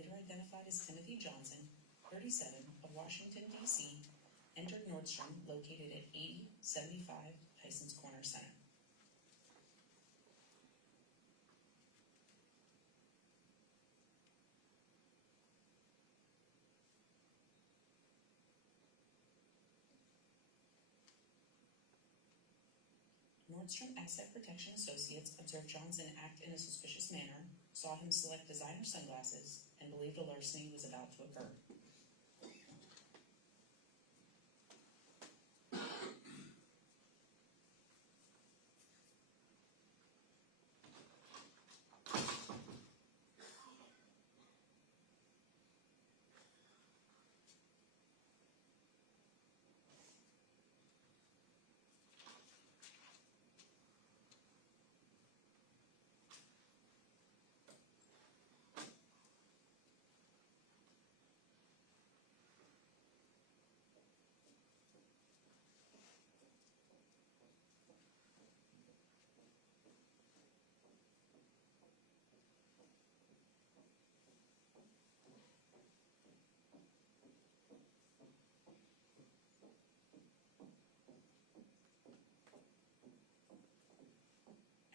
later identified as Timothy Johnson, 37, of Washington, D.C., entered Nordstrom, located at 8075 Tysons Corner Center. Nordstrom Asset Protection Associates observed Johnson act in a suspicious manner, saw him select designer sunglasses, and believed a larceny was about to occur.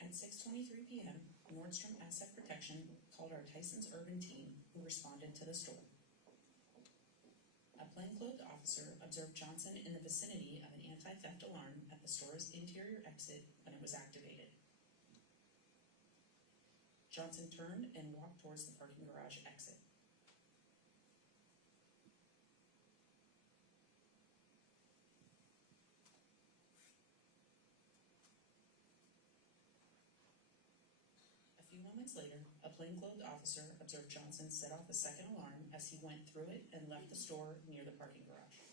At 6:23 p.m., Nordstrom Asset Protection called our Tysons Urban team, who responded to the store. A plainclothed officer observed Johnson in the vicinity of an anti-theft alarm at the store's interior exit when it was activated. Johnson turned and walked towards the parking garage exit. A few moments later, a plainclothed officer observed Johnson set off a second alarm as he went through it and left the store near the parking garage.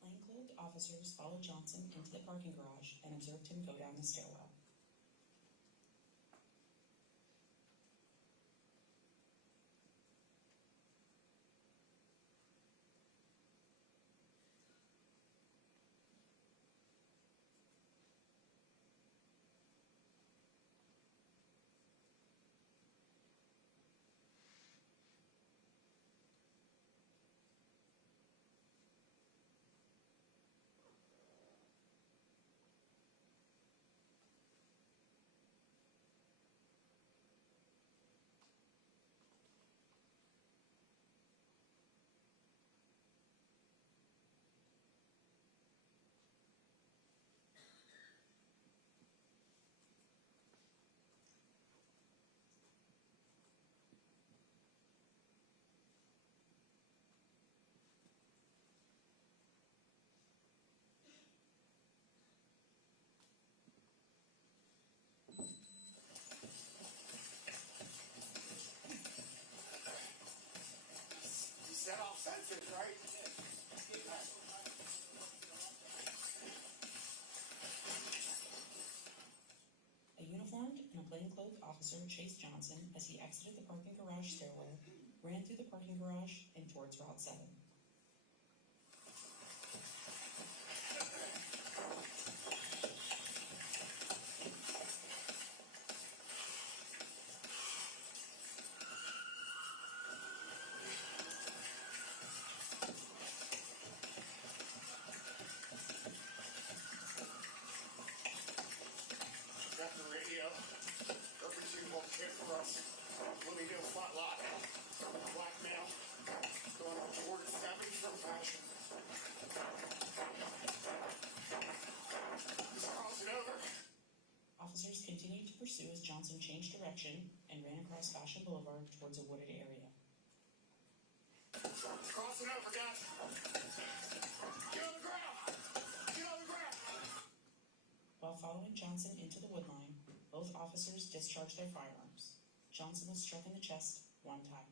Plainclothed officers followed Johnson into the parking garage and observed him go down the stairwell. Set off sensors, right? A uniformed and a plainclothed officer chased Johnson as he exited the parking garage stairwell, ran through the parking garage, and towards Route 7. Got the radio. Urban Team won't care for us. Bloomingdale spot lock. Blackmail. Going up towards 70 from Fashion. Just cross it over. Officers continued to pursue as Johnson changed direction and ran across Fashion Boulevard towards a wooded area. Cross it over, guys. Get on the ground. Get on the ground. While following Johnson into the woodline, both officers discharged their firearms. Johnson was struck in the chest one time.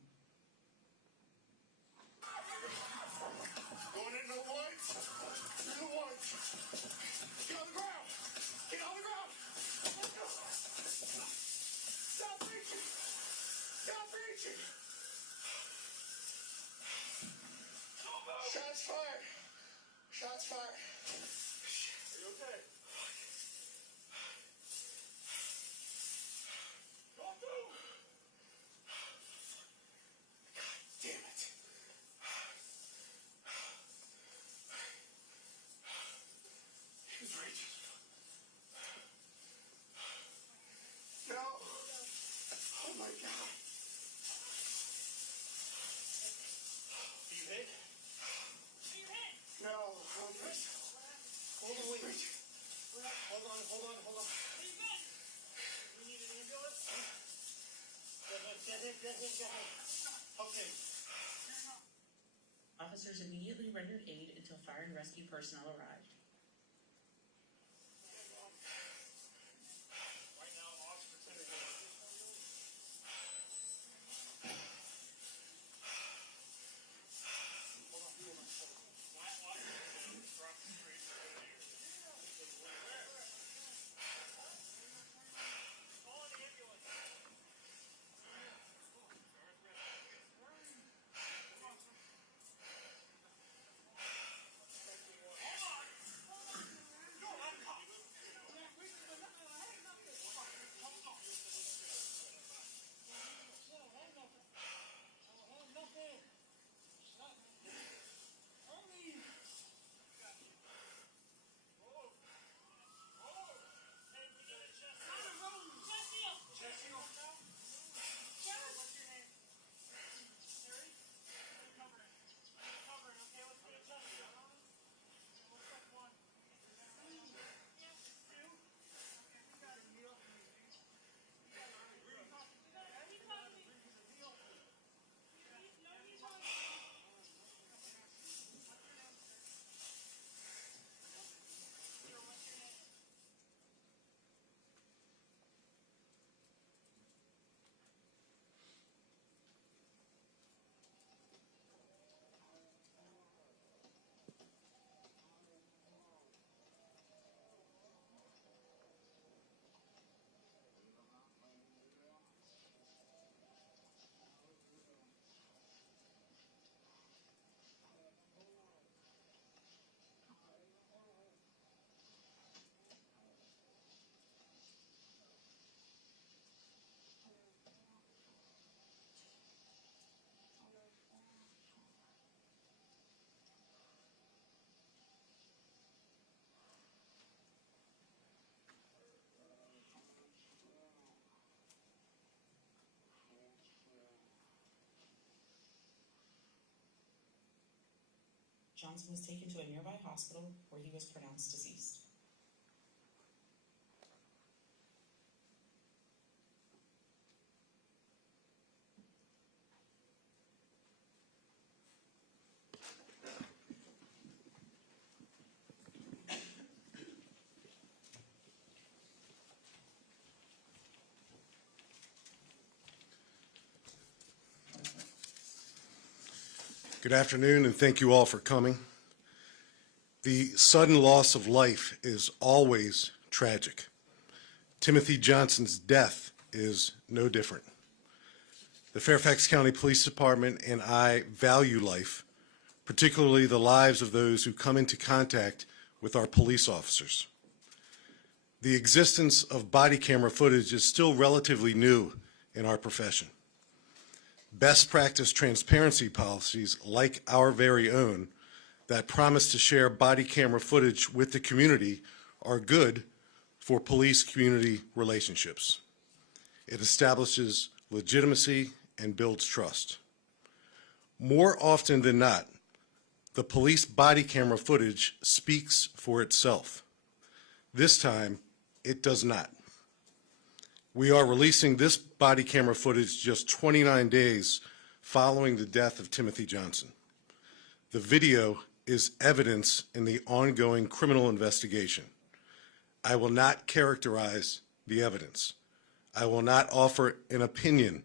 Going into the woods. Through the woods. Get on the ground. Get on the ground. hold on. You need an ambulance? Get him. Okay. Officers immediately rendered aid until fire and rescue personnel arrived. Right now, Officer Lieutenant. Hold on. Johnson was taken to a nearby hospital where he was pronounced deceased. Good afternoon, and thank you all for coming. The sudden loss of life is always tragic. Timothy Johnson's death is no different. The Fairfax County Police Department and I value life, particularly the lives of those who come into contact with our police officers. The existence of body camera footage is still relatively new in our profession. Best practice transparency policies like our very own that promise to share body camera footage with the community are good for police-community relationships. It establishes legitimacy and builds trust. More often than not, the police body camera footage speaks for itself. This time, it does not. We are releasing this body camera footage just 29 days following the death of Timothy Johnson. The video is evidence in the ongoing criminal investigation. I will not characterize the evidence. I will not offer an opinion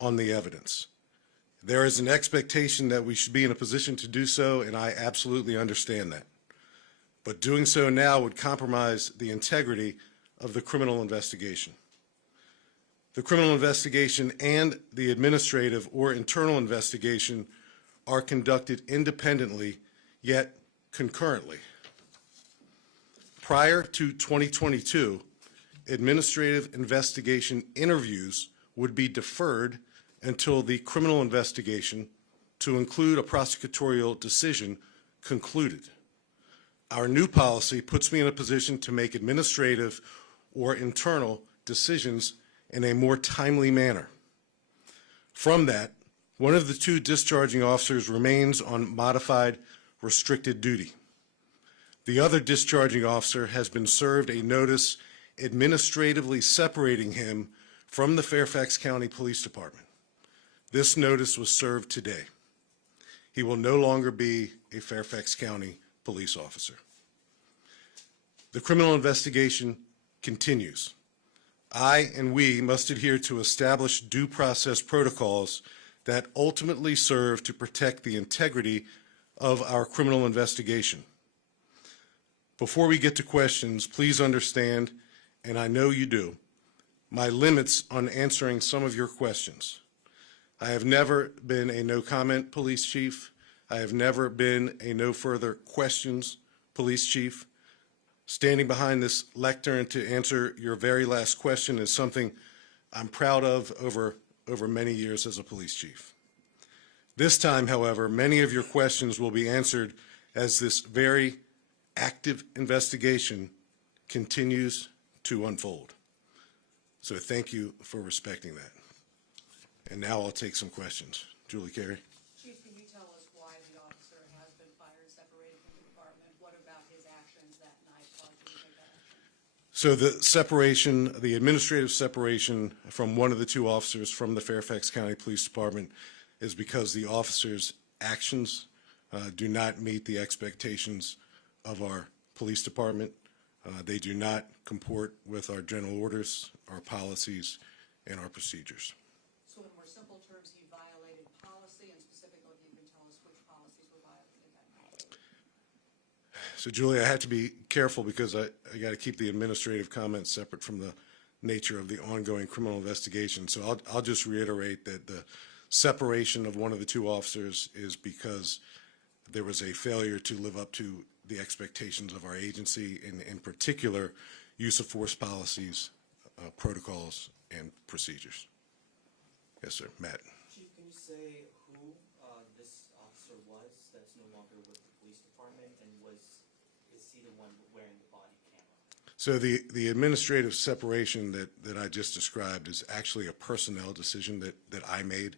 on the evidence. There is an expectation that we should be in a position to do so, and I absolutely understand that. But doing so now would compromise the integrity of the criminal investigation. The criminal investigation and the administrative or internal investigation are conducted independently, yet concurrently. Prior to 2022, administrative investigation interviews would be deferred until the criminal investigation, to include a prosecutorial decision, concluded. Our new policy puts me in a position to make administrative or internal decisions in a more timely manner. From that, one of the two discharging officers remains on modified restricted duty. The other discharging officer has been served a notice administratively separating him from the Fairfax County Police Department. This notice was served today. He will no longer be a Fairfax County police officer. The criminal investigation continues. I and we must adhere to established due process protocols that ultimately serve to protect the integrity of our criminal investigation. Before we get to questions, please understand, and I know you do, my limits on answering some of your questions. I have never been a no-comment police chief. I have never been a no further questions police chief. Standing behind this lectern to answer your very last question is something I'm proud of over many years as a police chief. This time, however, many of your questions will be answered as this very active investigation continues to unfold. So thank you for respecting that. And now I'll take some questions. Julie Carey. Chief, can you tell us why the officer has been fired, separated from the department? What about his actions that night caused you to take that action? So the separation, the administrative separation from one of the two officers from the Fairfax County Police Department is because the officer's actions do not meet the expectations of our police department. They do not comport with our general orders, our policies, and our procedures. So in more simple terms, he violated policy, and specifically, if you can tell us which policies were violated that night. So Julie, I have to be careful because I got to keep the administrative comments separate from the nature of the ongoing criminal investigation. So I'll just reiterate that the separation of one of the two officers is because there was a failure to live up to the expectations of our agency, and in particular, use of force policies, protocols, and procedures. Yes, sir. Matt. Chief, can you say who this officer was that's no longer with the police department, and is he the one wearing the body camera? So the administrative separation that I just described is actually a personnel decision that I made.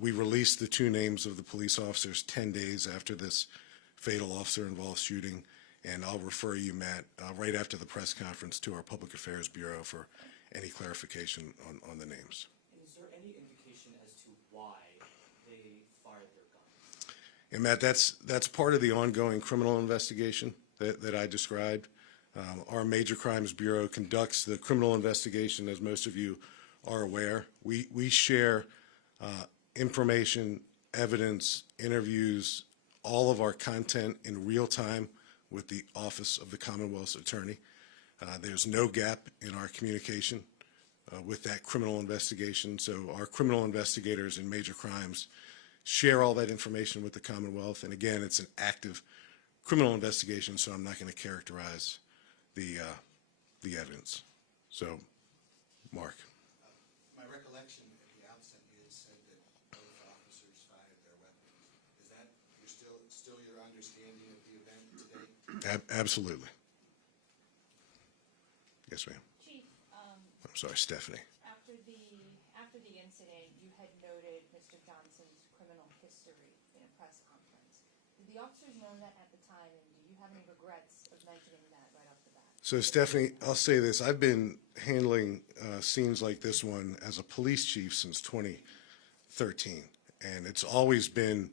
We released the two names of the police officers 10 days after this fatal officer-involved shooting, and I'll refer you, Matt, right after the press conference to our Public Affairs Bureau for any clarification on the names. And is there any indication as to why they fired their guns? And Matt, that's part of the ongoing criminal investigation that I described. Our Major Crimes Bureau conducts the criminal investigation, as most of you are aware. We share information, evidence, interviews, all of our content in real time with the Office of the Commonwealth's Attorney. There's no gap in our communication with that criminal investigation. So our criminal investigators in major crimes share all that information with the Commonwealth. And again, it's an active criminal investigation, so I'm not going to characterize the evidence. So, Mark. My recollection at the outset, you had said that both officers fired their weapons. Is that still your understanding of the event today? Absolutely. Yes, ma'am. Chief, I'm sorry, Stephanie. after the incident, you had noted Mr. Johnson's criminal history in a press conference. Did the officers know that at the time, and do you have any regrets of mentioning that right off the bat? So, Stephanie, I'll say this. I've been handling scenes like this one as a police chief since 2013, and it's always been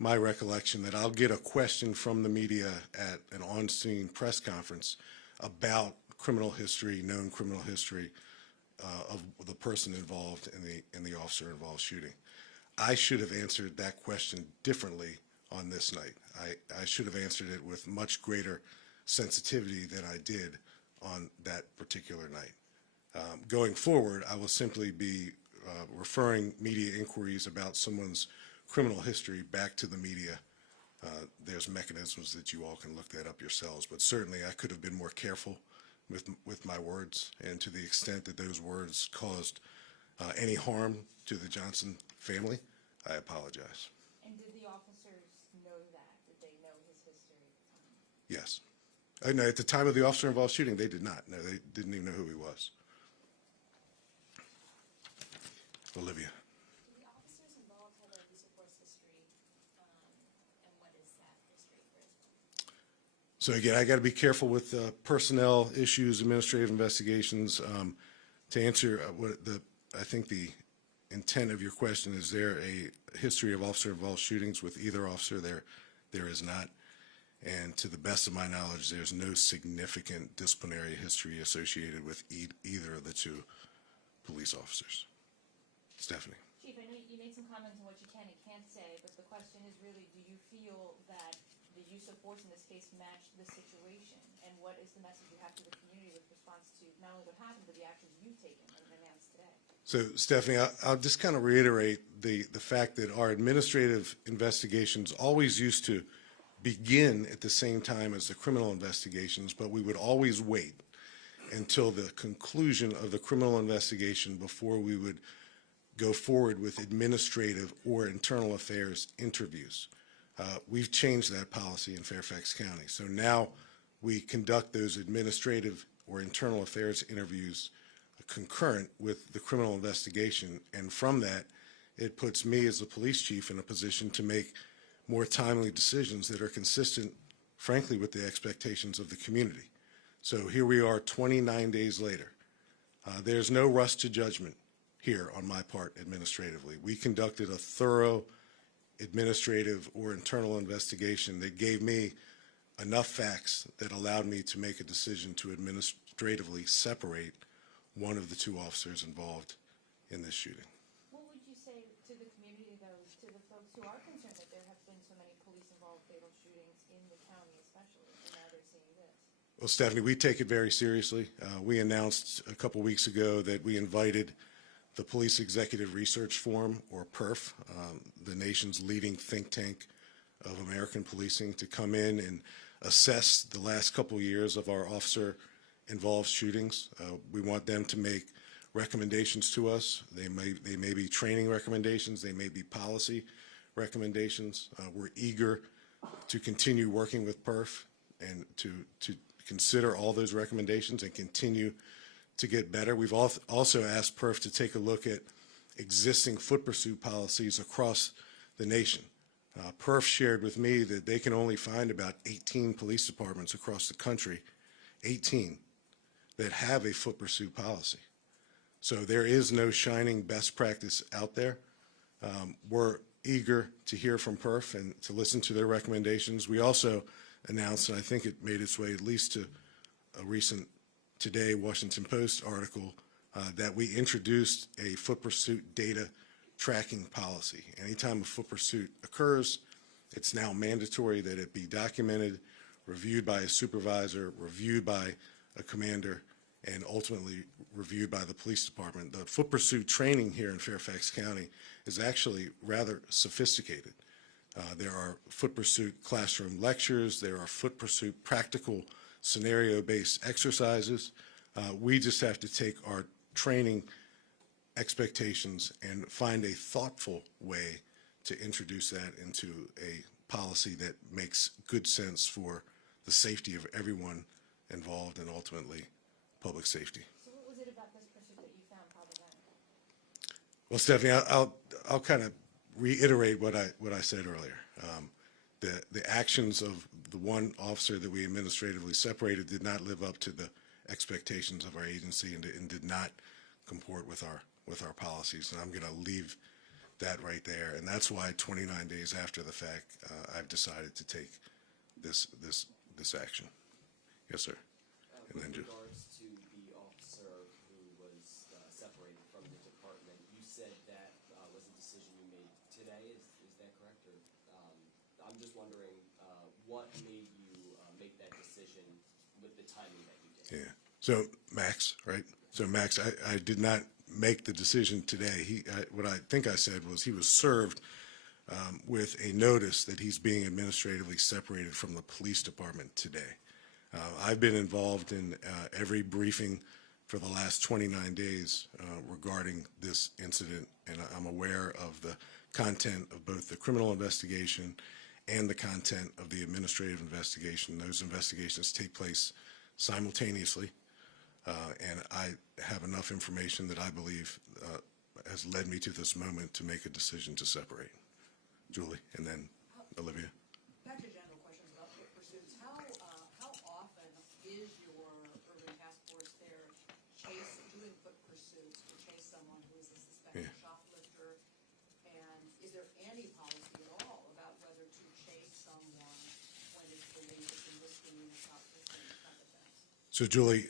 my recollection that I'll get a question from the media at an on-scene press conference about criminal history, known criminal history of the person involved in the officer-involved shooting. I should have answered that question differently on this night. I should have answered it with much greater sensitivity than I did on that particular night. Going forward, I will simply be referring media inquiries about someone's criminal history back to the media. There's mechanisms that you all can look that up yourselves, but certainly I could have been more careful with my words, and to the extent that those words caused any harm to the Johnson family, I apologize. And did the officers know that? Did they know his history at the time? Yes. No, at the time of the officer-involved shooting, they did not. No, they didn't even know who he was. Olivia. Do the officers involved have a use of force history, and what is that history for his So again, I got to be careful with personnel issues, administrative investigations. To answer I think the intent of your question, is there a history of officer-involved shootings with either officer? There is not. And to the best of my knowledge, there's no significant disciplinary history associated with either of the two police officers. Stephanie. Chief, I know you made some comments on what you can and can't say, but the question is really, do you feel that the use of force in this case matched the situation? And what is the message you have to the community with response to not only what happened, but the actions you've taken and announced today? So, Stephanie, I'll just kind of reiterate the fact that our administrative investigations always used to begin at the same time as the criminal investigations, but we would always wait until the conclusion of the criminal investigation before we would go forward with administrative or internal affairs interviews. We've changed that policy in Fairfax County. So now we conduct those administrative or internal affairs interviews concurrent with the criminal investigation. And from that, it puts me as the police chief in a position to make more timely decisions that are consistent, frankly, with the expectations of the community. So here we are 29 days later. There's no rush to judgment here on my part administratively. We conducted a thorough administrative or internal investigation that gave me enough facts that allowed me to make a decision to administratively separate one of the two officers involved in this shooting. What would you say to the community, though, to the folks who are concerned that there have been so many police-involved fatal shootings in the county especially, and now they're seeing this? Well, Stephanie, we take it very seriously. We announced a couple weeks ago that we invited the Police Executive Research Forum, or PERF, the nation's leading think tank of American policing, to come in and assess the last couple years of our officer-involved shootings. We want them to make recommendations to us. They may be training recommendations, they may be policy recommendations. We're eager to continue working with PERF and to consider all those recommendations and continue to get better. We've also asked PERF to take a look at existing foot pursuit policies across the nation. PERF shared with me that they can only find about 18 police departments across the country, 18, that have a foot pursuit policy. So there is no shining best practice out there. We're eager to hear from PERF and to listen to their recommendations. We also announced, and I think it made its way at least to a recent Today Washington Post article, that we introduced a foot pursuit data tracking policy. Anytime a foot pursuit occurs, it's now mandatory that it be documented, reviewed by a supervisor, reviewed by a commander, and ultimately reviewed by the police department. The foot pursuit training here in Fairfax County is actually rather sophisticated. There are foot pursuit classroom lectures, there are foot pursuit practical scenario-based exercises. We just have to take our training expectations and find a thoughtful way to introduce that into a policy that makes good sense for the safety of everyone involved and ultimately public safety. So what was it about this pursuit that you found problematic? Well, Stephanie, I'll kind of reiterate what I said earlier. The actions of the one officer that we administratively separated did not live up to the expectations of our agency and did not comport with our policies. And I'm going to leave that right there. And that's why 29 days after the fact, I've decided to take this action. Yes, sir. And then With regards to the officer who was separated from the department, you said that was a decision you made today. Is that correct? Or I'm just wondering what made you make that decision with the timing that you did? Yeah. So Max, right? So Max, I did not make the decision today. What I think I said was he was served with a notice that he's being administratively separated from the police department today. I've been involved in every briefing for the last 29 days regarding this incident, and I'm aware of the content of both the criminal investigation and the content of the administrative investigation. Those investigations take place simultaneously, and I have enough information that I believe has led me to this moment to make a decision to separate. Julie, and then Olivia. Back to general questions about foot pursuits. How assuming that's not the defense? So Julie,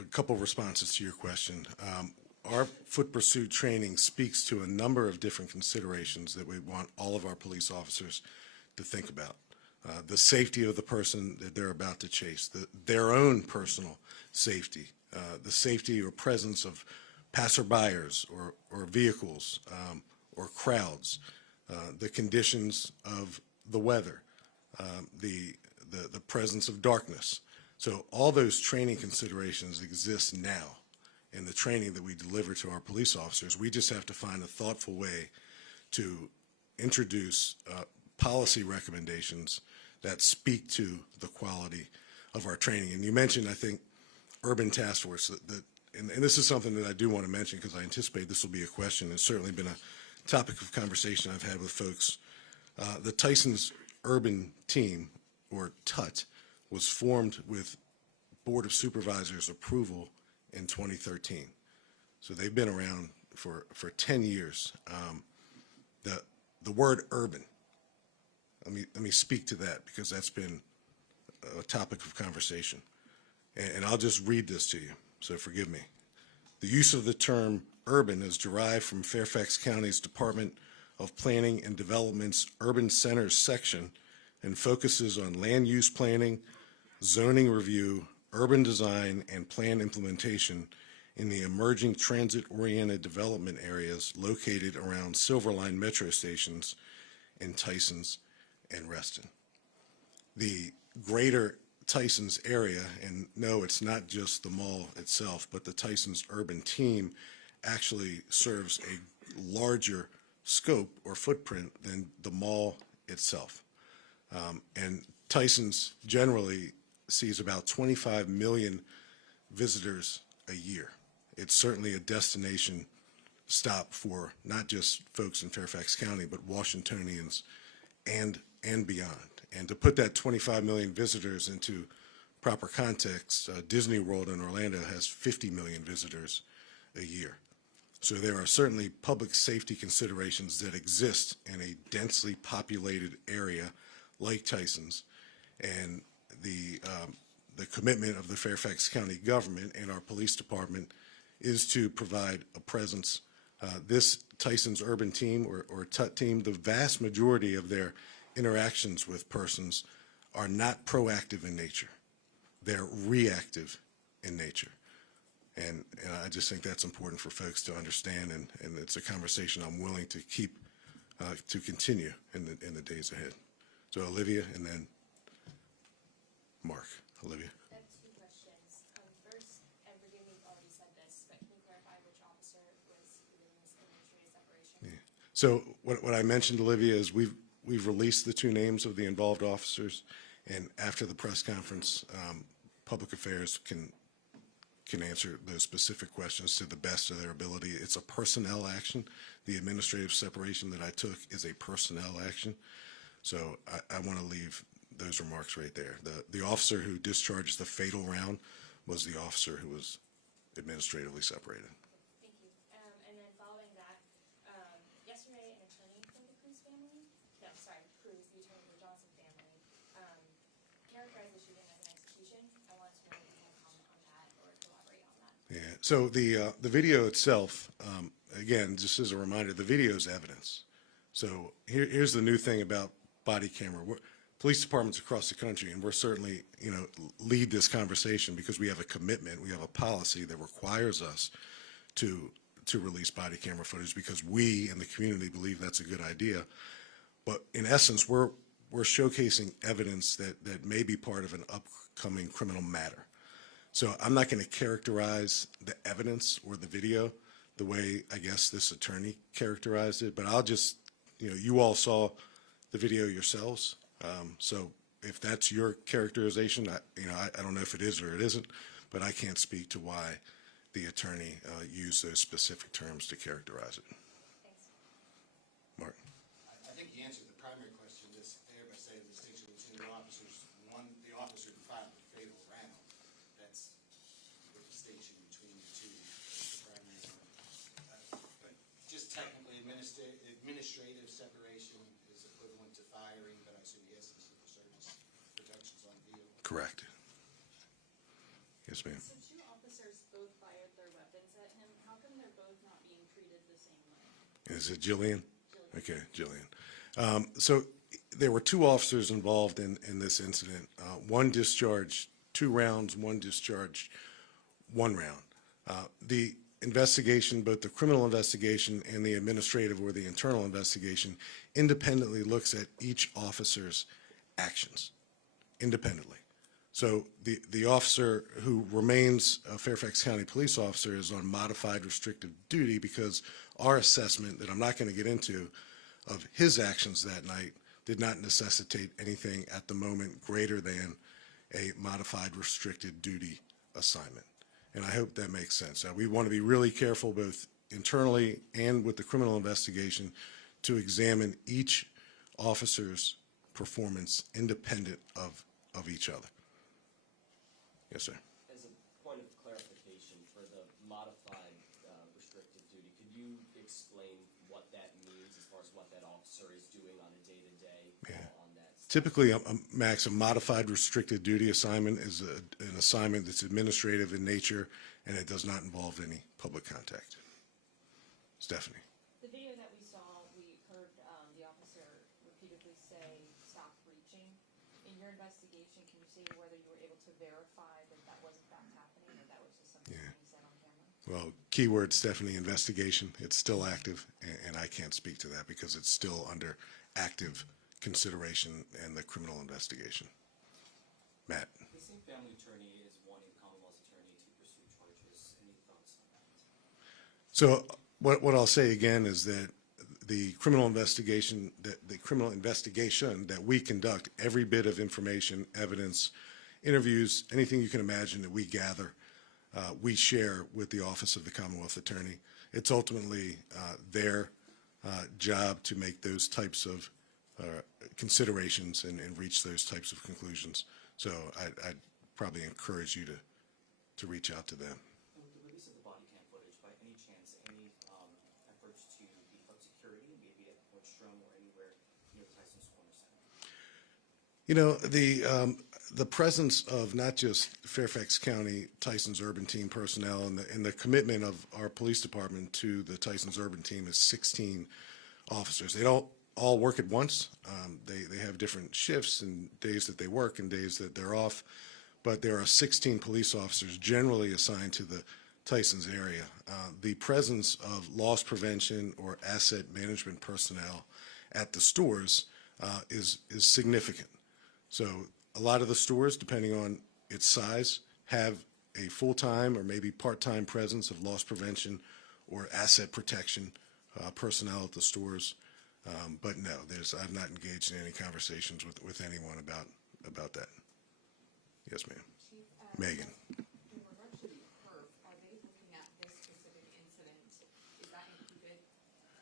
a couple of responses to your question. Our foot pursuit training speaks to a number of different considerations that we want all of our police officers to think about. The safety of the person that they're about to chase, their own personal safety, the safety or presence of passerbyers or vehicles or crowds, the conditions of the weather, the presence of darkness. So all those training considerations exist now in the training that we deliver to our police officers. We just have to find a thoughtful way to introduce policy recommendations that speak to the quality of our training. And you mentioned, I think, urban task force. And this is something that I do want to mention because I anticipate this will be a question. It's certainly been a topic of conversation I've had with folks. The Tysons Urban Team, or TUT, was formed with Board of Supervisors approval in 2013. So they've been around for 10 years. The word urban, let me speak to that because that's been a topic of conversation. And I'll just read this to you, so forgive me. The use of the term urban is derived from Fairfax County's Department of Planning and Development's Urban Centers section and focuses on land use planning, zoning review, urban design, and plan implementation in the emerging transit-oriented development areas located around Silver Line metro stations in Tysons and Reston. The greater Tysons area, and no, it's not just the mall itself, but the Tysons Urban Team actually serves a larger scope or footprint than the mall itself. And Tysons generally sees about 25 million visitors a year. It's certainly a destination stop for not just folks in Fairfax County, but Washingtonians and beyond. And to put that 25 million visitors into proper context, Disney World in Orlando has 50 million visitors a year. So there are certainly public safety considerations that exist in a densely populated area like Tysons, and the commitment of the Fairfax County government and our police department is to provide a presence. This Tysons Urban Team or TUT team, the vast majority of their interactions with persons are not proactive in nature. They're reactive in nature. And I just think that's important for folks to understand, and it's a conversation I'm willing to keep, to continue in the days ahead. So Olivia and then Mark. Olivia. I have two questions. First, and forgive me if you already said this, but can you clarify which officer was within this administrative separation? Yeah. So what I mentioned, Olivia, is we've released the two names of the involved officers, and after the press conference, Public Affairs can answer those specific questions to the best of their ability. It's a personnel action. The administrative separation that I took is a personnel action. So I want to leave those remarks right there. The officer who discharged the fatal round was the officer who was administratively separated. Thank you. And then following that, yesterday an attorney from the Cruz family, the attorney for the Johnson family, characterized the shooting as an execution. I wanted to know if you can comment on that or elaborate on that. Yeah. So the video itself, again, just as a reminder, the video is evidence. So here's the new thing about body camera. Police departments across the country, and we're certainly, lead this conversation because we have a commitment, we have a policy that requires us to release body camera footage because we in the community believe that's a good idea. But in essence, we're showcasing evidence that may be part of an upcoming criminal matter. So I'm not going to characterize the evidence or the video the way I guess this attorney characterized it, but I'll just, you all saw the video yourselves. So if that's your characterization, I don't know if it is or it isn't, but I can't speak to why the attorney used those specific terms to characterize it. Thanks. Mark. I think you answered the primary question there by saying the distinction between the officers. One, the officer who fired the fatal round, that's the distinction between the two, the primary one. But just technically, administrative separation is equivalent to firing, but I assume he has some civil service protections on the vehicle. correct. Yes, ma'am. So two officers both fired their weapons at him. How come they're both not being treated the same way? Is it Jillian? Okay, Jillian. So there were two officers involved in this incident. One discharged 2 rounds, one discharged 1 round. The investigation, both the criminal investigation and the administrative or the internal investigation, independently looks at each officer's actions, independently. So the officer who remains a Fairfax County police officer is on modified restrictive duty because our assessment, that I'm not going to get into, of his actions that night did not necessitate anything at the moment greater than a modified restricted duty assignment. And I hope that makes sense. We want to be really careful both internally and with the criminal investigation to examine each officer's performance independent of each other. Yes, sir. As a point of clarification, for the modified restricted duty, could you explain what that means as far as what that officer is doing on a day-to-day on that? Typically, Max, a modified restricted duty assignment is an assignment that's administrative in nature, and it does not involve any public contact. Stephanie. The video that we saw, we heard the officer repeatedly say, "Stop reaching." In your investigation, can you say whether you were able to verify that that was in fact happening, or that was just something being said on camera? Well, keyword, Stephanie, investigation. It's still active, and I can't speak to that because it's still under active consideration and the criminal investigation. Matt. The same family attorney is wanting Commonwealth's attorney to pursue charges. Any thoughts on that? So what I'll say again is that the criminal investigation that we conduct, every bit of information, evidence, interviews, anything you can imagine that we gather, we share with the Office of the Commonwealth Attorney. It's ultimately their job to make those types of considerations and reach those types of conclusions. So I'd probably encourage you to reach out to them. And with the release of the body cam footage, by any chance, any efforts to beef up security, maybe at Nordstrom or anywhere near Tysons Corner Center? You know, the presence of not just Fairfax County Tysons Urban Team personnel and the commitment of our police department to the Tysons Urban Team is 16 officers. They don't all work at once. They have different shifts and days that they work and days that they're off. But there are 16 police officers generally assigned to the Tysons area. The presence of loss prevention or asset management personnel at the stores is significant. So a lot of the stores, depending on its size, have a full-time or maybe part-time presence of loss prevention or asset protection personnel at the stores. But no, I've not engaged in any conversations with anyone about that. Yes, ma'am. Chief, Megan. in regards to the perf, are they looking at this specific incident? Is that included?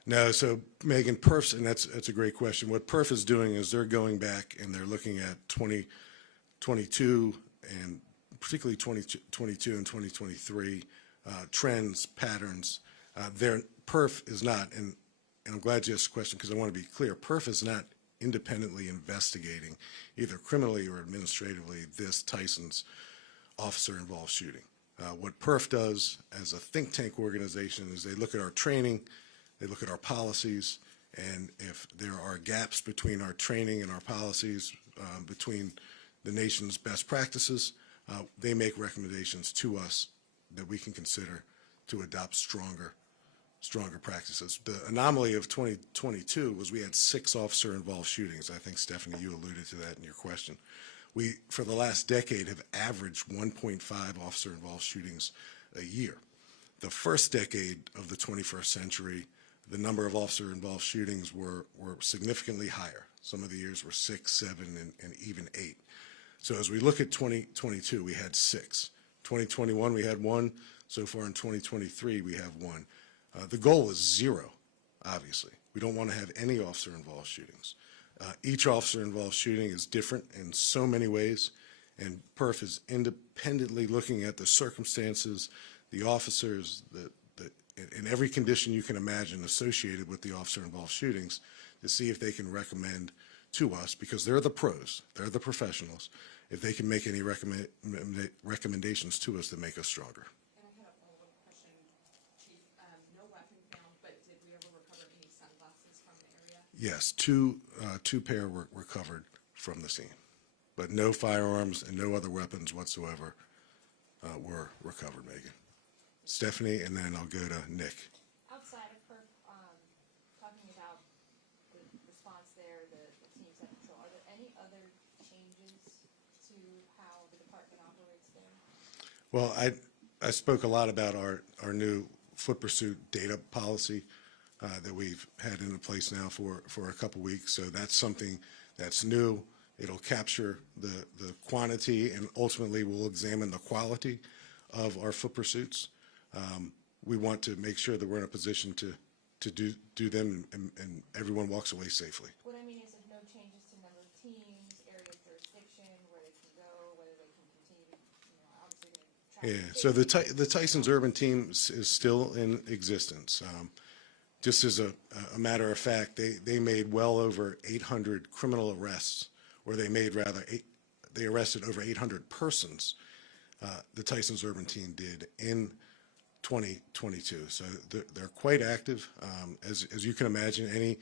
No, so Megan, perfs, and that's a great question. What perf is doing is they're going back and they're looking at 2022 and particularly 2022 and 2023 trends, patterns. Their perf is not, and I'm glad you asked the question because I want to be clear, perf is not independently investigating either criminally or administratively this Tysons officer-involved shooting. What perf does as a think tank organization is they look at our training, they look at our policies, and if there are gaps between our training and our policies, between the nation's best practices, they make recommendations to us that we can consider to adopt stronger practices. The anomaly of 2022 was we had 6 officer-involved shootings. I think, Stephanie, you alluded to that in your question. We, for the last decade, have averaged 1.5 officer-involved shootings a year. The first decade of the 21st century, the number of officer-involved shootings were significantly higher. Some of the years were 6, 7, and even 8. So as we look at 2022, we had 6. 2021, we had 1. So far in 2023, we have 1. The goal is 0, obviously. We don't want to have any officer-involved shootings. Each officer-involved shooting is different in so many ways, and PERF is independently looking at the circumstances, the officers, in every condition you can imagine associated with the officer-involved shootings to see if they can recommend to us, because they're the pros, they're the professionals, if they can make any recommendations to us to make us stronger. And I had a follow-up question, Chief. No weapon found, but did we ever recover any sunglasses from the area? Yes, two pair were recovered from the scene, but no firearms and no other weapons whatsoever were recovered, Megan. Stephanie, and then I'll go to Nick. Outside of her, talking about the response there, the teams that control, are there any other changes to how the department operates there? Well, I spoke a lot about our new foot pursuit data policy that we've had in place now for a couple weeks. So that's something that's new. It'll capture the quantity, and ultimately we'll examine the quality of our foot pursuits. We want to make sure that we're in a position to do them and everyone walks away safely. What I mean is there's no changes to number of teams, area of jurisdiction, where they can go, whether they can continue to, obviously going to track. Yeah, so the Tysons Urban Team is still in existence. Just as a matter of fact, they made well over 800 criminal arrests, or they arrested over 800 persons. The Tysons Urban Team did in 2022. So they're quite active. As you can imagine,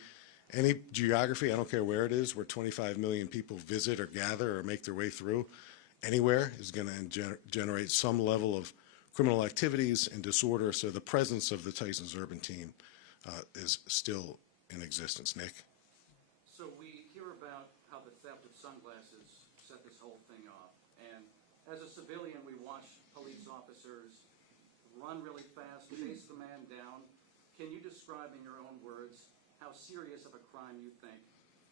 any geography, I don't care where it is, where 25 million people visit or gather or make their way through, anywhere is going to generate some level of criminal activities and disorder. So the presence of the Tysons Urban Team is still in existence. Nick? So we hear about how the theft of sunglasses set this whole thing off. And as a civilian, we watch police officers run really fast, chase the man down. Can you describe in your own words how serious of a crime you think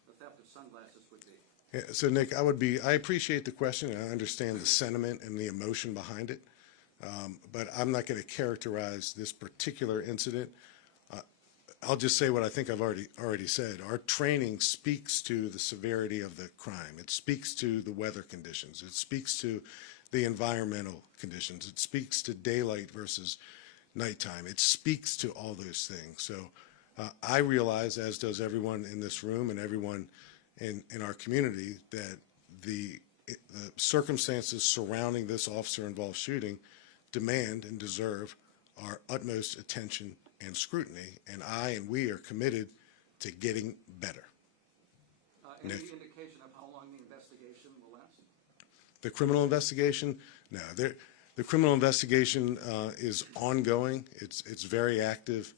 the theft of sunglasses would be? Yeah, so Nick, I appreciate the question, and I understand the sentiment and the emotion behind it, but I'm not going to characterize this particular incident. I'll just say what I think I've already said. Our training speaks to the severity of the crime. It speaks to the weather conditions. It speaks to the environmental conditions. It speaks to daylight versus nighttime. It speaks to all those things. So I realize, as does everyone in this room and everyone in our community, that the circumstances surrounding this officer-involved shooting demand and deserve our utmost attention and scrutiny, and we are committed to getting better. Any Nick? indication of how long the investigation will last? The criminal investigation? No, the criminal investigation is ongoing. It's very active.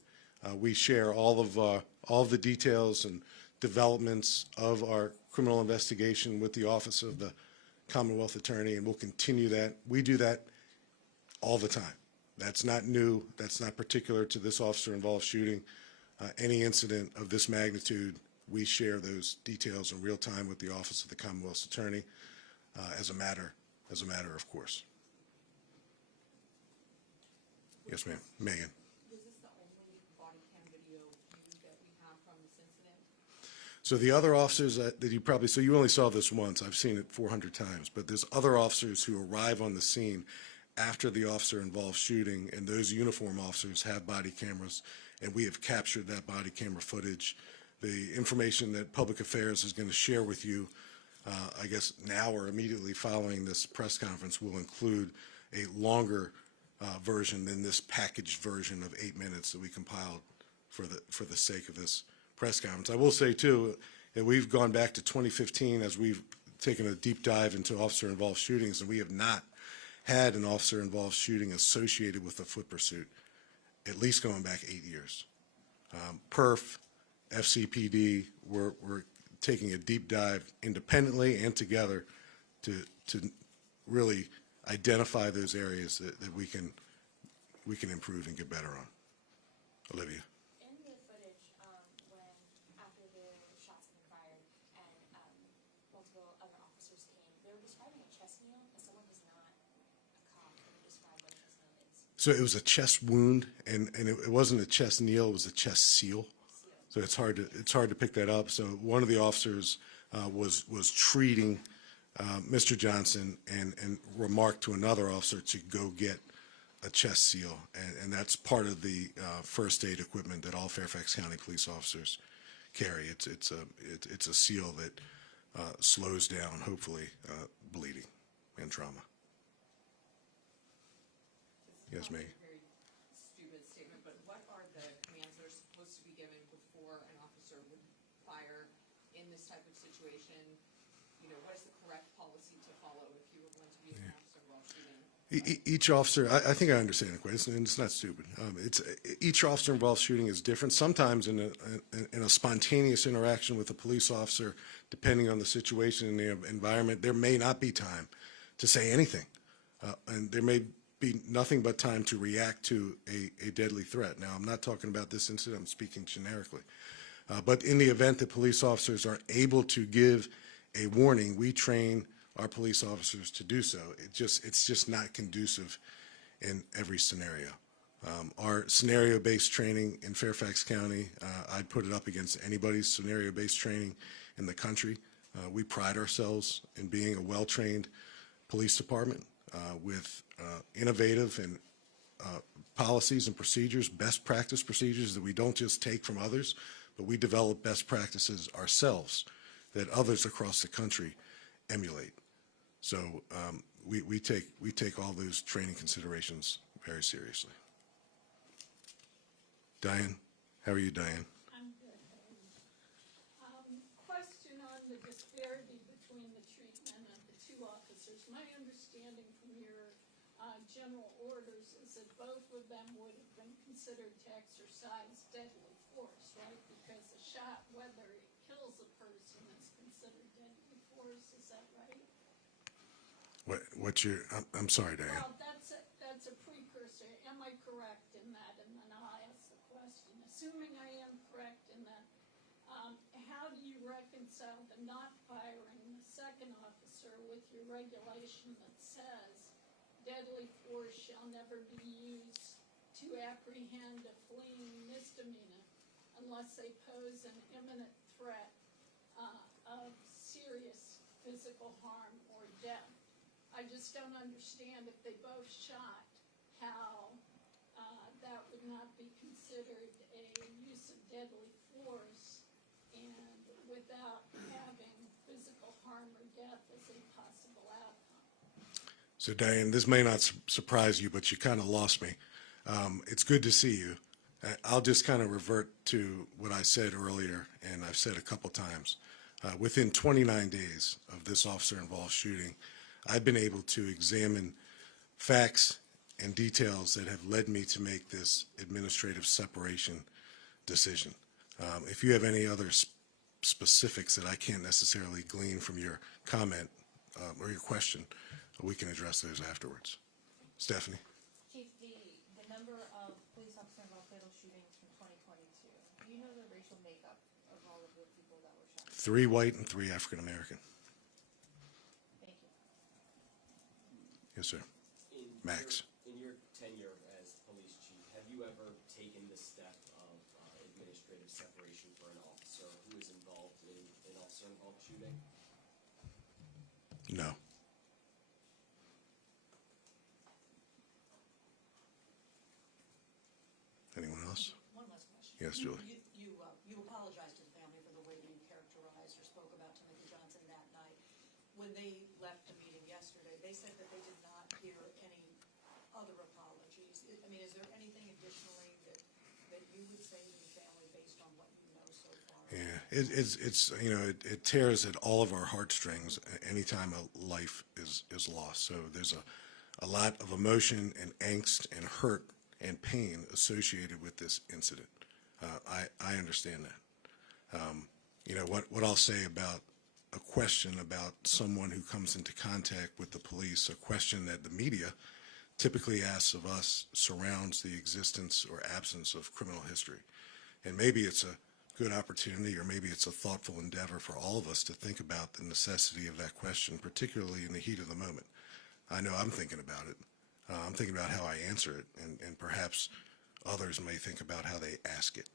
We share all of the details and developments of our criminal investigation with the Office of the Commonwealth Attorney, and we'll continue that. We do that all the time. That's not new. That's not particular to this officer-involved shooting. Any incident of this magnitude, we share those details in real time with the Office of the Commonwealth's Attorney as a matter of course. Yes, ma'am. Megan. Was this the only body cam video view that we have from this incident? So the other officers so you only saw this once. I've seen it 400 times, but there's other officers who arrive on the scene after the officer-involved shooting, and those uniform officers have body cameras, and we have captured that body camera footage. The information that Public Affairs is going to share with you, I guess now or immediately following this press conference, will include a longer version than this packaged version of 8 minutes that we compiled for the sake of this press conference. I will say, too, that we've gone back to 2015 as we've taken a deep dive into officer-involved shootings, and we have not had an officer-involved shooting associated with a foot pursuit, at least going back 8 years. PERF, FCPD, we're taking a deep dive independently and together to really identify those areas that we can improve and get better on. Olivia. In the footage, when after the shots had been fired and multiple other officers came, they were describing a chest kneel as someone who's not a cop. Can you describe what a chest kneel is? So it was a chest wound, and it wasn't a chest kneel; it was a chest seal. So it's hard to pick that up. So one of the officers was treating Mr. Johnson and remarked to another officer to go get a chest seal, and that's part of the first aid equipment that all Fairfax County police officers carry. It's a seal that slows down, hopefully, bleeding. and trauma. Yes, Maggie. Very stupid statement, but what are the commands that are supposed to be given before an officer would fire in this type of situation? You know, what is the correct policy to follow if you were going to be an officer while shooting? Each officer, I think I understand the question, and it's not stupid. Each officer involved shooting is different. Sometimes in a spontaneous interaction with a police officer, depending on the situation and the environment, there may not be time to say anything, and there may be nothing but time to react to a deadly threat. Now, I'm not talking about this incident, I'm speaking generically. But in the event that police officers are able to give a warning, we train our police officers to do so. It's just not conducive in every scenario. Our scenario-based training in Fairfax County, I'd put it up against anybody's scenario-based training in the country. We pride ourselves in being a well-trained police department with innovative and policies and procedures, best practice procedures that we don't just take from others, but we develop best practices ourselves that others across the country emulate. So we take all those training considerations very seriously. Diane, how are you, Diane? I'm good. Question on the disparity between the treatment of the two officers. My understanding from your general orders is that both of them would have been considered to exercise deadly force, right? Because a shot, whether it kills a person, is considered deadly force. Is that right? I'm sorry, Diane. Well, that's a precursor. Am I correct in that? And then I'll ask the question. Assuming I am correct in that, how do you reconcile the not firing the second officer with your regulation that says deadly force shall never be used to apprehend a fleeing misdemeanor unless they pose an imminent threat of serious physical harm or death? I just don't understand if they both shot, how that would not be considered a use of deadly force and without having physical harm or death as a possible outcome. So, Diane, this may not surprise you, but you kind of lost me. It's good to see you. I'll just kind of revert to what I said earlier, and I've said a couple times. Within 29 days of this officer-involved shooting, I've been able to examine facts and details that have led me to make this administrative separation decision. If you have any other specifics that I can't necessarily glean from your comment or your question, we can address those afterwards. Stephanie? Chief, the number of police officer-involved fatal shootings from 2022, do you know the racial makeup of all of the people that were shot? 3 white and 3 African American. Thank you. Yes, sir. Max. In your tenure as police chief, have you ever taken the step of administrative separation for an officer who is involved in an officer-involved shooting? No. Anyone else? One last question. Yes, Julie. You apologized to the family for the way that you characterized or spoke about Timothy Johnson that night. When they left the meeting yesterday, they said that they did not hear any other apologies. I mean, is there anything additionally that you would say to the family based on what you know so far? Yeah, it tears at all of our heartstrings anytime a life is lost. So there's a lot of emotion and angst and hurt and pain associated with this incident. I understand that. What I'll say about a question about someone who comes into contact with the police, a question that the media typically asks of us, surrounds the existence or absence of criminal history. And maybe it's a good opportunity, or maybe it's a thoughtful endeavor for all of us to think about the necessity of that question, particularly in the heat of the moment. I know I'm thinking about it. I'm thinking about how I answer it, and perhaps others may think about how they ask it.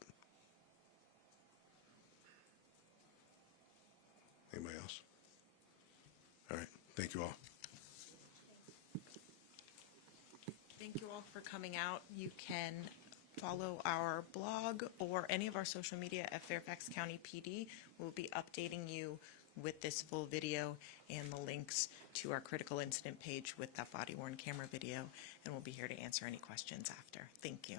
Anybody else? All right. Thank you all. Thank you all for coming out. You can follow our blog or any of our social media at Fairfax County PD. We'll be updating you with this full video and the links to our critical incident page with that body-worn camera video, and we'll be here to answer any questions after. Thank you.